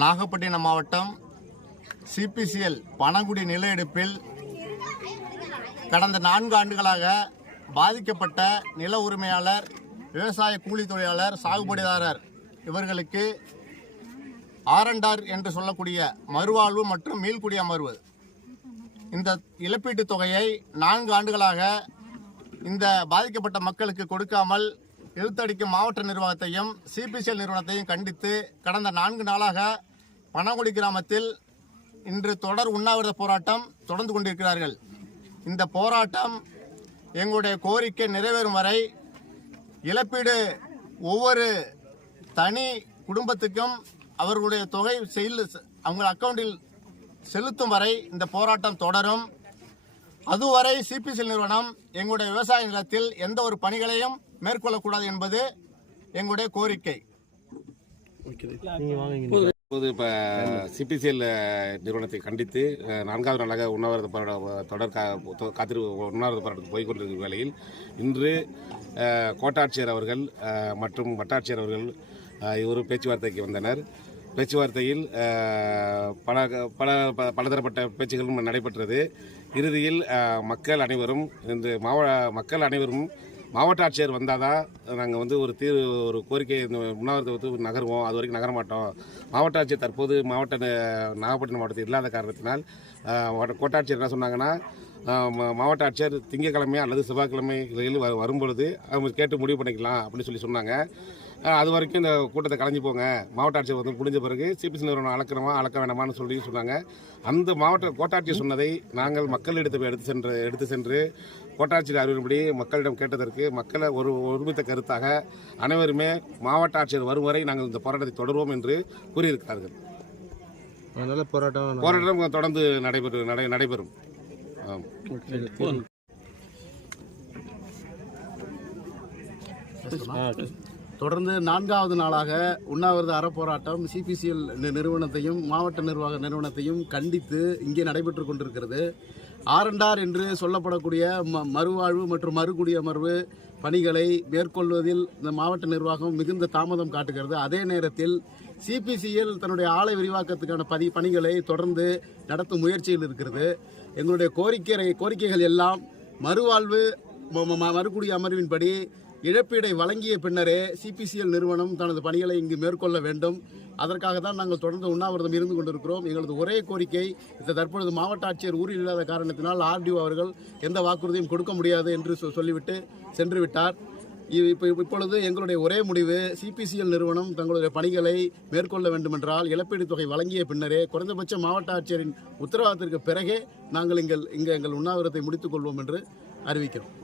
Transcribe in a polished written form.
நாகப்பட்டினம் மாவட்டம் சிபிசிஎல் பனங்குடி நில எடுப்பில் கடந்த 4 ஆண்டுகளாக பாதிக்கப்பட்ட நில உரிமையாளர், விவசாய கூலி தொழிலாளர், சாகுபடிதாரர் இவர்களுக்கு ஆரண்டார் என்று சொல்லக்கூடிய மறுவாழ்வு மற்றும் மீள்குடியமர்வு இந்த இழப்பீட்டுத் தொகையை 4 ஆண்டுகளாக இந்த பாதிக்கப்பட்ட மக்களுக்கு கொடுக்காமல் இழுத்தடிக்கும் மாவட்ட நிர்வாகத்தையும் சிபிசிஎல் நிறுவனத்தையும் கண்டித்து கடந்த 4 நாளாக பனங்குடி கிராமத்தில் இன்று தொடர் உண்ணாவிரத போராட்டம் தொடர்ந்து கொண்டிருக்கிறார்கள். இந்த போராட்டம் எங்களுடைய கோரிக்கை நிறைவேறும் வரை, இழப்பீடு ஒவ்வொரு தனி குடும்பத்துக்கும் அவர்களுடைய தொகை அவங்க அக்கௌண்டில் செலுத்தும் வரை இந்த போராட்டம் தொடரும். அதுவரை சிபிசிஎல் நிறுவனம் எங்களுடைய விவசாய நிலத்தில் எந்த ஒரு பணிகளையும் மேற்கொள்ளக்கூடாது என்பது எங்களுடைய கோரிக்கை. இப்போ சிபிசிஎல் நிறுவனத்தை கண்டித்து 4வது நாளாக உண்ணாவிரத தொடர் உண்ணாவிரத போராட்டத்துக்கு போய்கொண்டிருக்கும் வேளையில் இன்று கோட்டாட்சியர் அவர்கள் மற்றும் வட்டாட்சியர் அவர்கள் ஒரு பேச்சுவார்த்தைக்கு வந்தனர். பேச்சுவார்த்தையில் பலதரப்பட்ட பேச்சுகளும் நடைபெற்றது. இறுதியில் மக்கள் அனைவரும் மாவட்ட ஆட்சியர் வந்தால் தான் நாங்கள் ஒரு கோரிக்கை உண்ணாவிரதத்தை நகருவோம், அது வரைக்கும் நகர மாட்டோம். மாவட்ட ஆட்சியர் தற்போது நாகப்பட்டினம் மாவட்டத்தில் இல்லாத காரணத்தினால் கோட்டாட்சியர் என்ன சொன்னாங்கன்னா, மாவட்ட ஆட்சியர் திங்கட்கிழமை அல்லது செவ்வாய்க்கிழமைகளில் வரும்பொழுது அவங்க கேட்டு முடிவு பண்ணிக்கலாம் அப்படின்னு சொன்னாங்க. அது வரைக்கும் இந்த கூட்டத்தை கலைஞ்சு போங்க, மாவட்ட ஆட்சியர் முடிஞ்ச பிறகு சிபிசி நிறுவனம் அளக்க வேண்டாமான்னு சொன்னாங்க. அந்த கோட்டாட்சியர் சொன்னதை நாங்கள் மக்களிடத்தை எடுத்து சென்று கோட்டாட்சியர் அறிவுறும்படி மக்களிடம் கேட்டதற்கு மக்களை ஒருமித்த கருத்தாக அனைவருமே மாவட்ட ஆட்சியர் வரும் வரை நாங்கள் இந்த போராட்டத்தை தொடர்வோம் என்று கூறியிருக்கிறார்கள். போராட்டம் தொடர்ந்து நடைபெறும். தொடர்ந்து 4வது நாளாக உண்ணாவிரத அறப்போராட்டம் சிபிசிஎல் நிறுவனத்தையும் மாவட்ட நிர்வாக நிறுவனத்தையும் கண்டித்து இங்கே நடைபெற்று கொண்டிருக்கிறது. ஆரண்டார் என்று சொல்லப்படக்கூடிய மறுவாழ்வு மற்றும் மறுகுடியமர்வு பணிகளை மேற்கொள்வதில் இந்த மாவட்ட நிர்வாகம் மிகுந்த தாமதம் காட்டுகிறது. அதே நேரத்தில் சிபிசிஎல் தன்னுடைய ஆலை விரிவாக்கத்துக்கான பணிகளை தொடர்ந்து நடத்தும் முயற்சியில் இருக்கிறது. எங்களுடைய கோரிக்கைகள் எல்லாம் மறுவாழ்வு மறுகுடியமர்வின்படி இழப்பீடை வழங்கிய பின்னரே சிபிசிஎல் நிறுவனம் தனது பணிகளை இங்கு மேற்கொள்ள வேண்டும். அதற்காக தான் நாங்கள் தொடர்ந்து உண்ணாவிரதம் இருந்து கொண்டிருக்கிறோம். எங்களது ஒரே கோரிக்கை, தற்பொழுது மாவட்ட ஆட்சியர் ஊரில் இல்லாத காரணத்தினால் ஆர்டிஓ அவர்கள் எந்த வாக்குறுதியும் கொடுக்க முடியாது என்று சொல்லிவிட்டு சென்று விட்டார். இப்பொழுது எங்களுடைய ஒரே முடிவு, சிபிசிஎல் நிறுவனம் தங்களுடைய பணிகளை மேற்கொள்ள வேண்டுமென்றால் இழப்பீடு தொகை வழங்கிய பின்னரே, குறைந்தபட்ச மாவட்ட ஆட்சியரின் உத்தரவாதத்திற்கு பிறகே நாங்கள் எங்கள் உண்ணாவிரதத்தை முடித்துக் கொள்வோம் என்று அறிவிக்கிறோம்.